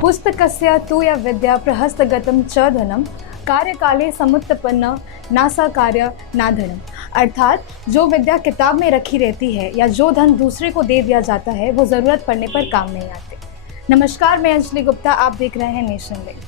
पुस्तकस्य तु या विद्या प्रहस्तगतं च धनम कार्यकाले समुत्पन्न नासा कार्य ना धनम। अर्थात जो विद्या किताब में रखी रहती है या जो धन दूसरे को दे दिया जाता है वो ज़रूरत पड़ने पर काम नहीं आते। नमस्कार, मैं अंजलि गुप्ता, आप देख रहे हैं नेशन लिंक।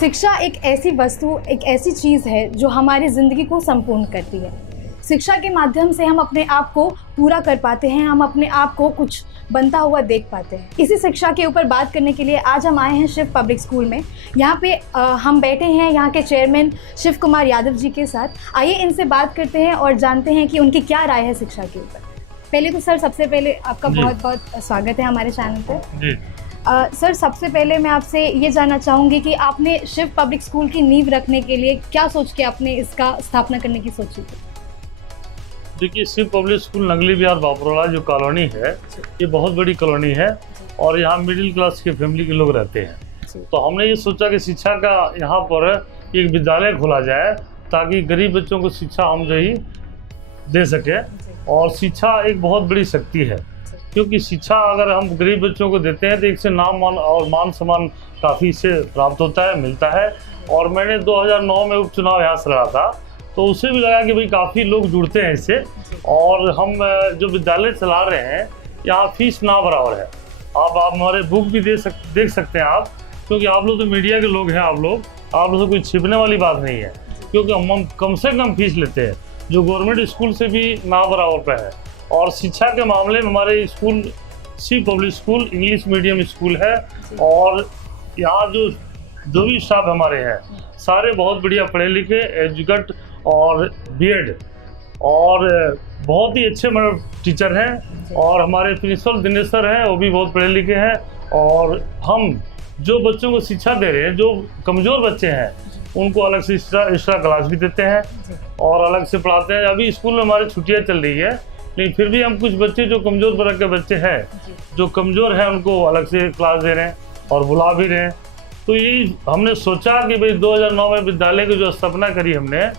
शिक्षा एक ऐसी वस्तु, एक ऐसी चीज़ है जो हमारी ज़िंदगी को संपूर्ण करती है। शिक्षा के माध्यम से हम अपने आप को पूरा कर पाते हैं, हम अपने आप को कुछ बनता हुआ देख पाते हैं। इसी शिक्षा के ऊपर बात करने के लिए आज हम आए हैं शिव पब्लिक स्कूल में। यहाँ पे हम बैठे हैं यहाँ के चेयरमैन शिव कुमार यादव जी के साथ। आइए इनसे बात करते हैं और जानते हैं कि उनकी क्या राय है शिक्षा के ऊपर। पहले तो सर, सबसे पहले आपका बहुत बहुत स्वागत है हमारे चैनल पर। सर, सबसे पहले मैं आपसे ये जानना चाहूँगी कि आपने शिव पब्लिक स्कूल की नींव रखने के लिए क्या सोच के आपने इसका स्थापना करने की सोची थी? देखिए, शिव पब्लिक स्कूल नंगली बिहार बापरोला जो कॉलोनी है, ये बहुत बड़ी कॉलोनी है और यहाँ मिडिल क्लास के फैमिली के लोग रहते हैं। तो हमने ये सोचा कि शिक्षा का यहाँ पर एक विद्यालय खोला जाए ताकि गरीब बच्चों को शिक्षा हम जो ही दे सके। और शिक्षा एक बहुत बड़ी शक्ति है, क्योंकि शिक्षा अगर हम गरीब बच्चों को देते हैं तो एक से नाम मान और मान सम्मान काफ़ी से प्राप्त होता है, मिलता है। और मैंने 2009 में उपचुनाव यहाँ से लड़ा था, तो उससे भी लगा कि भाई काफ़ी लोग जुड़ते हैं इससे। और हम जो विद्यालय चला रहे हैं यहाँ फीस ना बराबर है। आप हमारे बुक भी देख सकते हैं आप, क्योंकि आप लोग तो मीडिया के लोग हैं। आप लोग से कोई छिपने वाली बात नहीं है, क्योंकि हम कम से कम फीस लेते हैं, जो गवर्नमेंट स्कूल से भी ना बराबर पे है। और शिक्षा के मामले में हमारे school Shiv public school English medium school है। और यहाँ जो भी स्टाफ हमारे हैं सारे बहुत बढ़िया पढ़े लिखे, एजुकेट और बीएड और बहुत ही अच्छे मतलब टीचर हैं। और हमारे प्रिंसिपल दिनेश सर हैं, वो भी बहुत पढ़े लिखे हैं। और हम जो बच्चों को शिक्षा दे रहे हैं, जो कमज़ोर बच्चे हैं, उनको अलग से एक्स्ट्रा क्लास भी देते हैं और अलग से पढ़ाते हैं। अभी स्कूल में हमारी छुट्टियाँ चल रही है, लेकिन फिर भी हम कुछ बच्चे जो कमज़ोर वर्ग के बच्चे हैं, जो कमज़ोर हैं, उनको अलग से क्लास दे रहे हैं और बुला भी रहे हैं। तो यही हमने सोचा कि भाई 2009 में विद्यालय की जो स्थापना करी, हमने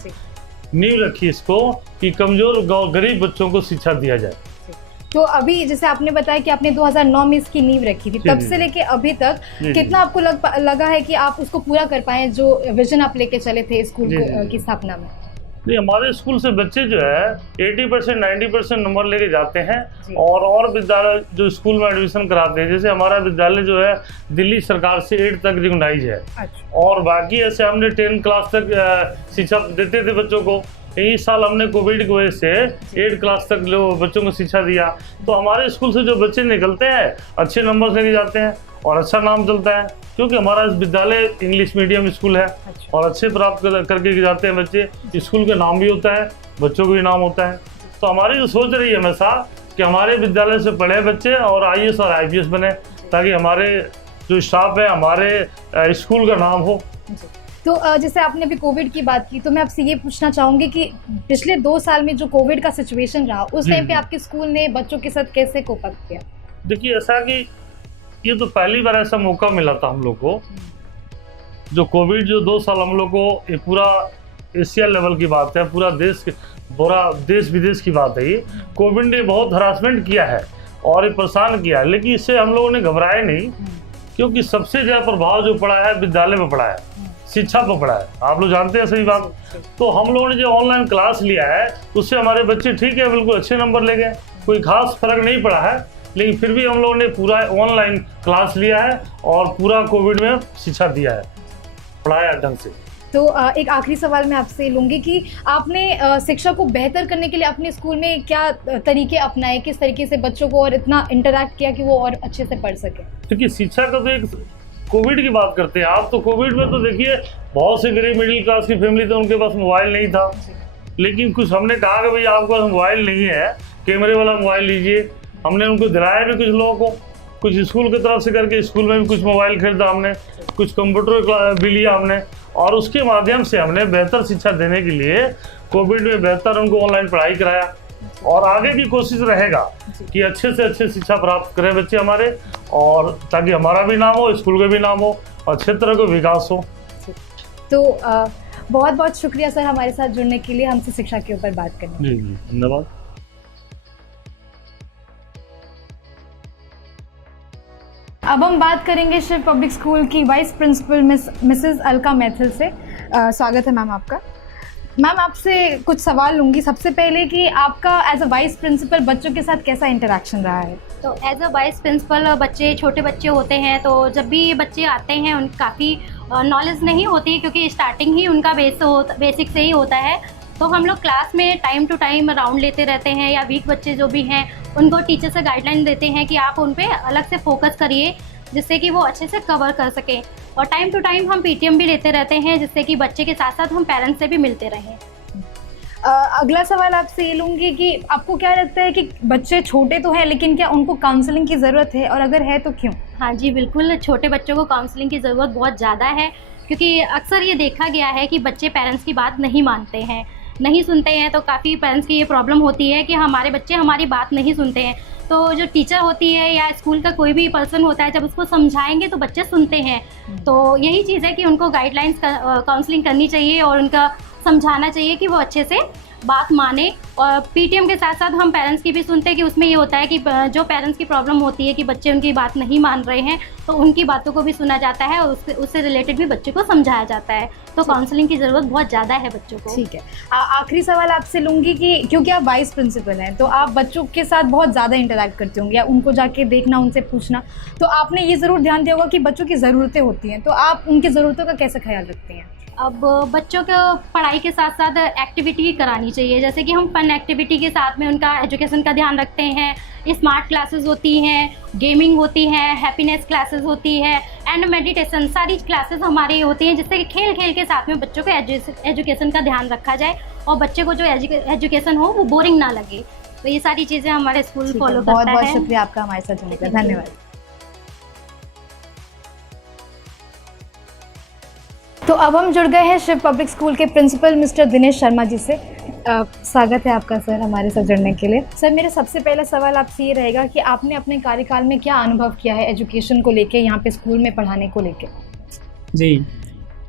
नींव रखी इसको कि कमज़ोर गरीब बच्चों को शिक्षा दिया जाए। तो अभी जैसे आपने बताया कि आपने 2009 में इसकी नींव रखी थी, तब से लेके अभी तक कितना आपको लगा है कि आप उसको पूरा कर पाए, जो विजन आप लेके चले थे स्कूल की स्थापना में? नहीं, हमारे स्कूल से बच्चे जो है 80% 90% नंबर लेके जाते हैं। और विद्यालय जो स्कूल में एडमिशन कराते हैं, जैसे हमारा विद्यालय जो है दिल्ली सरकार से 8 तक रिकॉग्नाइज है। और बाकी ऐसे हमने 10 क्लास तक शिक्षा देते थे बच्चों को। इस साल हमने कोविड की वजह से 8 क्लास तक बच्चों को शिक्षा दिया। तो हमारे स्कूल से जो बच्चे निकलते हैं अच्छे नंबर लेके जाते हैं और अच्छा नाम चलता है, क्योंकि हमारा विद्यालय इंग्लिश मीडियम स्कूल है और अच्छे प्राप्त करके जाते हैं बच्चे। स्कूल का नाम भी होता है, बच्चों को भी नाम होता है। तो हमारी जो सोच रही है हमेशा कि हमारे विद्यालय से पढ़े बच्चे और IAS और IPS बने, ताकि हमारे जो स्टाफ है, हमारे स्कूल का नाम हो। तो जैसे आपने अभी कोविड की बात की, तो मैं आपसे ये पूछना चाहूँगी कि पिछले 2 साल में जो कोविड का सिचुएशन रहा, उस टाइम पे आपके स्कूल ने बच्चों के साथ कैसे कोप अप किया? देखिए, ऐसा कि ये तो पहली बार ऐसा मौका मिला था हम लोग को, जो कोविड जो 2 साल हम लोग को, ये पूरा एशिया लेवल की बात है, पूरा देश विदेश की बात है। ये कोविड ने बहुत हरासमेंट किया है और ये परेशान किया है, लेकिन इससे हम लोगों ने घबराए नहीं, क्योंकि सबसे ज़्यादा प्रभाव जो पड़ा है विद्यालय में पड़ा है, शिक्षा पर पड़ा है। आप लोग जानते हैं सही बात। तो हम लोगों ने जो ऑनलाइन क्लास लिया है, उससे हमारे बच्चे ठीक है, बिल्कुल अच्छे नंबर ले गए, कोई खास फर्क नहीं पड़ा है। लेकिन फिर भी हम लोगों ने पूरा ऑनलाइन क्लास लिया है और पूरा कोविड में शिक्षा दिया है, पढ़ाया ढंग से। तो एक आखिरी सवाल मैं आपसे लूँगी कि आपने शिक्षा को बेहतर करने के लिए अपने स्कूल में क्या तरीके अपनाए, किस तरीके से बच्चों को और इतना इंटरैक्ट किया कि वो और अच्छे से पढ़ सके? देखिए, शिक्षा का तो एक कोविड की बात करते हैं आप, तो कोविड में तो देखिए बहुत से गरीब मिडिल क्लास की फैमिली थे, उनके पास मोबाइल नहीं था। लेकिन कुछ हमने कहा कि भाई आपके पास मोबाइल नहीं है, कैमरे वाला मोबाइल लीजिए। हमने उनको दिलाया भी कुछ लोगों को, कुछ स्कूल की तरफ से करके स्कूल में भी कुछ मोबाइल खरीदा हमने, कुछ कंप्यूटर भी लिया हमने। और उसके माध्यम से हमने बेहतर शिक्षा देने के लिए कोविड में बेहतर उनको ऑनलाइन पढ़ाई कराया। और आगे भी कोशिश रहेगा कि अच्छे से अच्छे शिक्षा प्राप्त करें बच्चे हमारे, और ताकि हमारा भी नाम हो, स्कूल का भी नाम हो और क्षेत्र का विकास हो। तो बहुत बहुत शुक्रिया सर हमारे साथ जुड़ने के लिए, हमसे शिक्षा के ऊपर बात करने के लिए। जी धन्यवाद। अब हम बात करेंगे शिव पब्लिक स्कूल की vice principal Mrs Alka Maithil से। स्वागत है मैम आपका। मैम आपसे कुछ सवाल लूँगी। सबसे पहले कि आपका एज अ वाइस प्रिंसिपल बच्चों के साथ कैसा इंटरेक्शन रहा है? तो एज अ वाइस प्रिंसिपल बच्चे छोटे बच्चे होते हैं, तो जब भी बच्चे आते हैं उन काफ़ी नॉलेज नहीं होती है, क्योंकि स्टार्टिंग ही उनका बेसिक से ही होता है। तो हम लोग क्लास में टाइम टू टाइम राउंड लेते रहते हैं, या वीक बच्चे जो भी हैं उनको टीचर से गाइडलाइन देते हैं कि आप उन पर अलग से फोकस करिए, जिससे कि वो अच्छे से कवर कर सकें। और टाइम टू टाइम हम पीटीएम भी लेते रहते हैं, जिससे कि बच्चे के साथ साथ हम पेरेंट्स से भी मिलते रहें। अगला सवाल आपसे ये लूँगी कि आपको क्या लगता है कि बच्चे छोटे तो हैं, लेकिन क्या उनको काउंसलिंग की ज़रूरत है, और अगर है तो क्यों? हाँ जी बिल्कुल, छोटे बच्चों को काउंसलिंग की ज़रूरत बहुत ज़्यादा है, क्योंकि अक्सर ये देखा गया है कि बच्चे पेरेंट्स की बात नहीं मानते हैं, नहीं सुनते हैं। तो काफ़ी पेरेंट्स की ये प्रॉब्लम होती है कि हमारे बच्चे हमारी बात नहीं सुनते हैं। तो जो टीचर होती है या स्कूल का कोई भी पर्सन होता है, जब उसको समझाएंगे तो बच्चे सुनते हैं। तो यही चीज़ है कि उनको गाइडलाइंस काउंसलिंग करनी चाहिए और उनका समझाना चाहिए कि वो अच्छे से बात माने। और पीटीएम के साथ साथ हम पेरेंट्स की भी सुनते हैं कि उसमें ये होता है कि जो पेरेंट्स की प्रॉब्लम होती है कि बच्चे उनकी बात नहीं मान रहे हैं, तो उनकी बातों को भी सुना जाता है और उससे रिलेटेड भी बच्चे को समझाया जाता है। तो काउंसलिंग की ज़रूरत बहुत ज़्यादा है बच्चों को। ठीक है। आखिरी सवाल आपसे लूँगी कि क्योंकि आप वाइस प्रिंसिपल हैं, तो आप बच्चों के साथ बहुत ज़्यादा इंटरेक्ट करते होंगे, या उनको जाके देखना, उनसे पूछना, तो आपने ये ज़रूर ध्यान दिया होगा कि बच्चों की ज़रूरतें होती हैं, तो आप उनकी ज़रूरतों का कैसे ख्याल रखते हैं? अब बच्चों को पढ़ाई के साथ साथ एक्टिविटी करानी चाहिए, जैसे कि हम फन एक्टिविटी के साथ में उनका एजुकेशन का ध्यान रखते हैं। स्मार्ट क्लासेस होती हैं, गेमिंग होती हैं, हैप्पीनेस क्लासेस होती है, एंड मेडिटेशन, सारी क्लासेस हमारी होती हैं, जिससे कि खेल खेल के साथ में बच्चों को एजुकेशन का ध्यान रखा जाए और बच्चे को जो एजुकेशन हो वो बोरिंग ना लगे। तो ये सारी चीज़ें हमारे स्कूल फॉलो करता है। बहुत बहुत शुक्रिया आपका हमारे साथ जुड़ने का। धन्यवाद। तो अब हम जुड़ गए हैं शिव पब्लिक स्कूल के प्रिंसिपल मिस्टर दिनेश शर्मा जी से। स्वागत है आपका सर हमारे साथ जुड़ने के लिए। सर मेरा सबसे पहला सवाल आपसे ये रहेगा कि आपने अपने कार्यकाल में क्या अनुभव किया है एजुकेशन को लेके, यहाँ पे स्कूल में पढ़ाने को लेके? जी,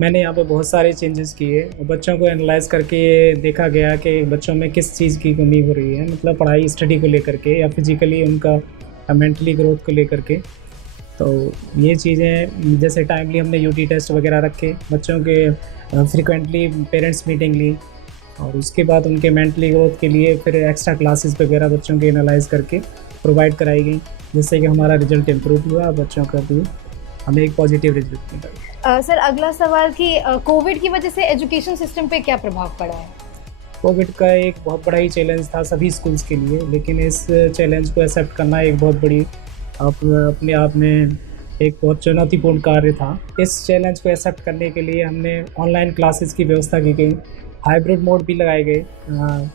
मैंने यहाँ पे बहुत सारे चेंजेस किए और बच्चों को एनालाइज करके ये देखा गया कि बच्चों में किस चीज़ की कमी हो रही है, मतलब पढ़ाई स्टडी को लेकर के या फिजिकली उनका मेंटली ग्रोथ को लेकर के। तो ये चीज़ें जैसे टाइमली हमने यूटी टेस्ट वगैरह रखे, बच्चों के फ्रिक्वेंटली पेरेंट्स मीटिंग ली, और उसके बाद उनके मेंटली ग्रोथ के लिए फिर एक्स्ट्रा क्लासेस वगैरह बच्चों के एनालाइज करके प्रोवाइड कराई गई, जिससे कि हमारा रिजल्ट इम्प्रूव हुआ, बच्चों का भी हमें एक पॉजिटिव रिजल्ट मिला। सर अगला सवाल कि कोविड की वजह से एजुकेशन सिस्टम पे क्या प्रभाव पड़ा है? कोविड का एक बहुत बड़ा ही चैलेंज था सभी स्कूल्स के लिए, लेकिन इस चैलेंज को एक्सेप्ट करना एक बहुत बड़ी अपने आप में एक बहुत चुनौतीपूर्ण कार्य था। इस चैलेंज को एक्सेप्ट करने के लिए हमने ऑनलाइन क्लासेस की व्यवस्था की गई, हाइब्रिड मोड भी लगाए गए।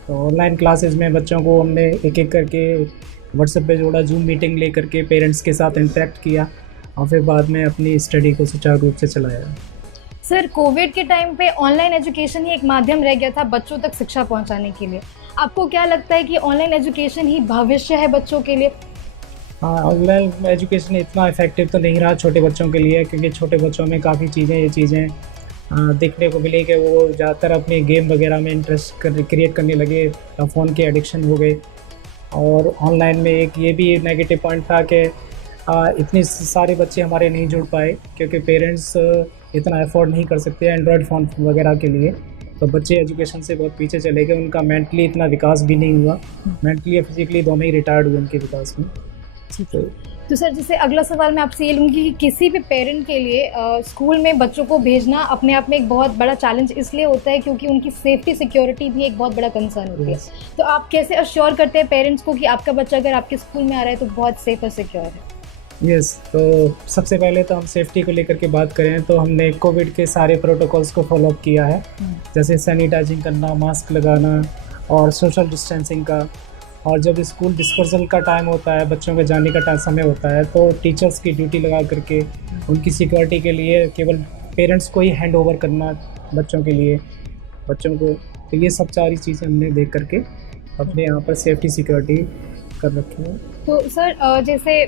तो ऑनलाइन क्लासेस में बच्चों को हमने एक एक करके व्हाट्सएप पे जोड़ा, जूम मीटिंग ले करके पेरेंट्स के साथ इंटरेक्ट किया और फिर बाद में अपनी स्टडी को सुचारू रूप से चलाया। सर कोविड के टाइम पे ऑनलाइन एजुकेशन ही एक माध्यम रह गया था बच्चों तक शिक्षा पहुंचाने के लिए। आपको क्या लगता है कि ऑनलाइन एजुकेशन ही भविष्य है बच्चों के लिए? हाँ, ऑनलाइन एजुकेशन इतना इफेक्टिव तो नहीं रहा छोटे बच्चों के लिए, क्योंकि छोटे बच्चों में काफ़ी ये चीज़ें देखने को मिली कि वो ज़्यादातर अपने गेम वगैरह में इंटरेस्ट क्रिएट करने लगे, फ़ोन के एडिक्शन हो गए। और ऑनलाइन में एक ये भी नेगेटिव पॉइंट था कि इतने सारे बच्चे हमारे नहीं जुड़ पाए, क्योंकि पेरेंट्स इतना अफोर्ड नहीं कर सकते एंड्रॉयड फ़ोन वगैरह के लिए। तो बच्चे एजुकेशन से बहुत पीछे चले गए, उनका मेंटली इतना विकास भी नहीं हुआ, मेंटली और फिजिकली दोनों ही रिटायर्ड हुए उनके विकास में। तो सर जैसे अगला सवाल मैं आपसे ये लूँगी कि किसी भी पेरेंट के लिए स्कूल में बच्चों को भेजना अपने आप में एक बहुत बड़ा चैलेंज इसलिए होता है क्योंकि उनकी सेफ्टी सिक्योरिटी भी एक बहुत बड़ा कंसर्न होती है। तो आप कैसे अश्योर करते हैं पेरेंट्स को कि आपका बच्चा अगर आपके स्कूल में आ रहा है तो बहुत सेफ और सिक्योर है? यस, तो सबसे पहले तो हम सेफ्टी को लेकर के बात करें तो हमने कोविड के सारे प्रोटोकॉल्स को फॉलोअप किया है, जैसे सैनिटाइजिंग करना, मास्क लगाना और सोशल डिस्टेंसिंग का। और जब स्कूल डिस्पर्सल का टाइम होता है, बच्चों के जाने का समय होता है, तो टीचर्स की ड्यूटी लगा करके उनकी सिक्योरिटी के लिए केवल पेरेंट्स को ही हैंड ओवर करना बच्चों को। तो ये सब सारी चीज़ें हमने देख करके अपने यहाँ पर सेफ्टी सिक्योरिटी कर रखी है। तो सर जैसे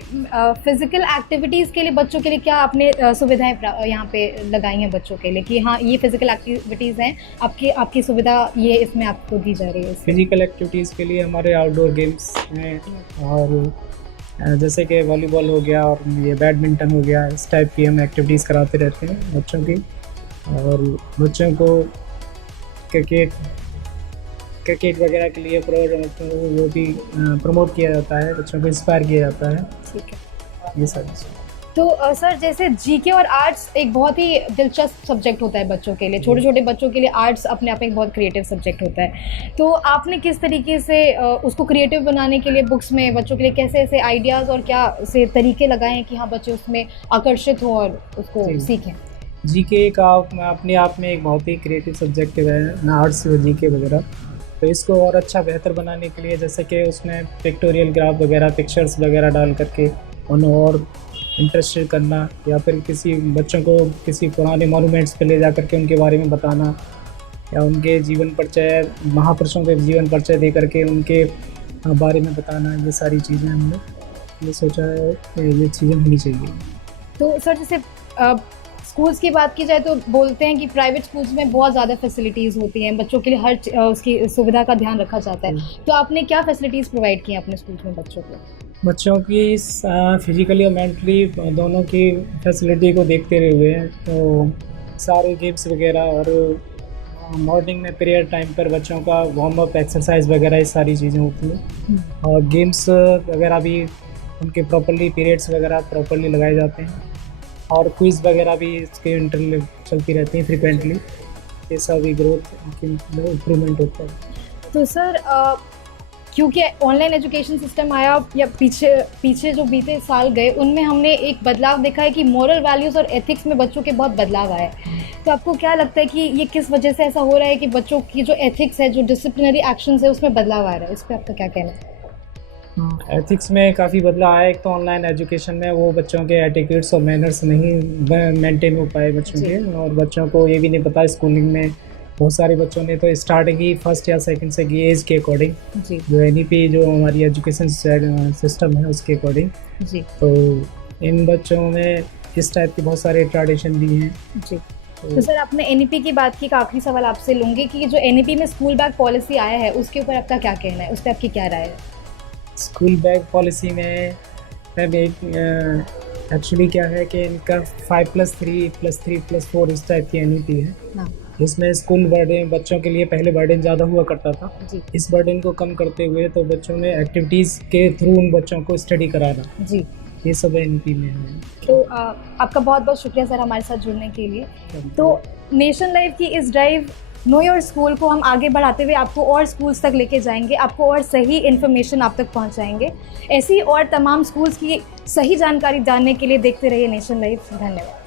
फिजिकल एक्टिविटीज़ के लिए बच्चों के लिए क्या आपने सुविधाएं यहाँ पे लगाई हैं बच्चों के लिए कि हाँ ये फिजिकल एक्टिविटीज़ हैं, आपकी सुविधा ये इसमें आपको दी जा रही है? फिजिकल एक्टिविटीज़ के लिए हमारे आउटडोर गेम्स हैं, और जैसे कि वॉलीबॉल हो गया और ये बैडमिंटन हो गया, इस टाइप की हम एक्टिविटीज़ कराते रहते हैं बच्चों की। और बच्चों को क्रिकेट वगैरह के लिए वो भी प्रमोट किया जाता है, बच्चों को इंस्पायर किया जाता है। ठीक है, ये सब। तो सर जैसे जीके और आर्ट्स एक बहुत ही दिलचस्प सब्जेक्ट होता है बच्चों के लिए, छोटे छोटे बच्चों के लिए आर्ट्स अपने आप में एक बहुत क्रिएटिव सब्जेक्ट होता है। तो आपने किस तरीके से उसको क्रिएटिव बनाने के लिए बुक्स में बच्चों के लिए कैसे ऐसे आइडियाज़ और क्या से तरीके लगाए हैं कि हाँ बच्चे उसमें आकर्षित हों और उसको सीखें? जीके का अपने आप में एक बहुत ही क्रिएटिव सब्जेक्ट है ना, आर्ट्स जीके वगैरह। तो इसको और अच्छा बेहतर बनाने के लिए जैसे कि उसमें पिक्टोरियल ग्राफ वगैरह, पिक्चर्स वगैरह डाल करके उन्हें और इंटरेस्टेड करना, या फिर किसी बच्चों को किसी पुराने मॉन्यूमेंट्स पे ले जा करके उनके बारे में बताना, या उनके जीवन परिचय, महापुरुषों के जीवन परिचय दे करके उनके बारे में बताना। ये सारी चीज़ें हमने ये सोचा है कि ये चीज़ें होनी चाहिए। तो सर जैसे स्कूल्स की बात की जाए तो बोलते हैं कि प्राइवेट स्कूल्स में बहुत ज़्यादा फैसिलिटीज़ होती हैं, बच्चों के लिए हर उसकी सुविधा का ध्यान रखा जाता है। तो आपने क्या फैसिलिटीज़ प्रोवाइड की हैं अपने स्कूल्स में बच्चों को? बच्चों की फिजिकली और मेंटली दोनों की फैसिलिटी को देखते हुए तो सारे गेम्स वगैरह, और मॉर्निंग में पीरियड टाइम पर बच्चों का वार्म अप, एक्सरसाइज वगैरह, ये सारी चीज़ें होती हैं। और गेम्स वगैरह भी उनके प्रॉपर्ली पीरियड्स वगैरह प्रॉपर्ली लगाए जाते हैं, और क्विज़ वगैरह भी इसके इंटरनल चलती रहती हैं फ्रिक्वेंटली। ये सभी ग्रोथ इम्प्रूवमेंट होता है। तो सर क्योंकि ऑनलाइन एजुकेशन सिस्टम आया या पीछे जो बीते साल गए उनमें हमने एक बदलाव देखा है कि मॉरल वैल्यूज़ और एथिक्स में बच्चों के बहुत बदलाव आए। तो आपको क्या लगता है कि ये किस वजह से ऐसा हो रहा है कि बच्चों की जो एथिक्स है, जो डिसिप्लिनरी एक्शंस है, उसमें बदलाव आ रहा है? इस पर आपका क्या कहना है? एथिक्स में काफ़ी बदलाव आया। एक तो ऑनलाइन एजुकेशन में वो बच्चों के एटिकेट्स और मैनर्स नहीं मेंटेन हो पाए बच्चों के, और बच्चों को ये भी नहीं पता। स्कूलिंग में बहुत सारे बच्चों ने तो स्टार्टिंग ही फर्स्ट या सेकंड से की एज के अकॉर्डिंग, जो एनईपी जो हमारी एजुकेशन सिस्टम है उसके अकॉर्डिंग जी। तो इन बच्चों में इस टाइप के बहुत सारे ट्रेडिशन भी हैं जी। तो सर आपने एनईपी की बात की, एक आखिरी सवाल आपसे लूँगी कि जो एनईपी में स्कूल बैग पॉलिसी आया है उसके ऊपर आपका क्या कहना है, उस पर आपकी क्या राय है? स्कूल बैग पॉलिसी में एक्चुअली क्या है कि इनका 5+3+3+4 इस टाइप की एनईपी है। इसमें स्कूल बर्डन बच्चों के लिए पहले बर्डन ज़्यादा हुआ करता था जी। इस बर्डन को कम करते हुए तो बच्चों में एक्टिविटीज़ के थ्रू उन बच्चों को स्टडी कराना जी, ये सब एनईपी में है। तो आपका बहुत बहुत शुक्रिया सर हमारे साथ जुड़ने के लिए। तो नेशन लाइव की इस ड्राइव नो योर स्कूल को हम आगे बढ़ाते हुए आपको और स्कूल्स तक लेके जाएंगे, आपको और सही इन्फॉर्मेशन आप तक पहुंचाएंगे। ऐसी और तमाम स्कूल्स की सही जानकारी जानने के लिए देखते रहिए नेशन लाइव। धन्यवाद।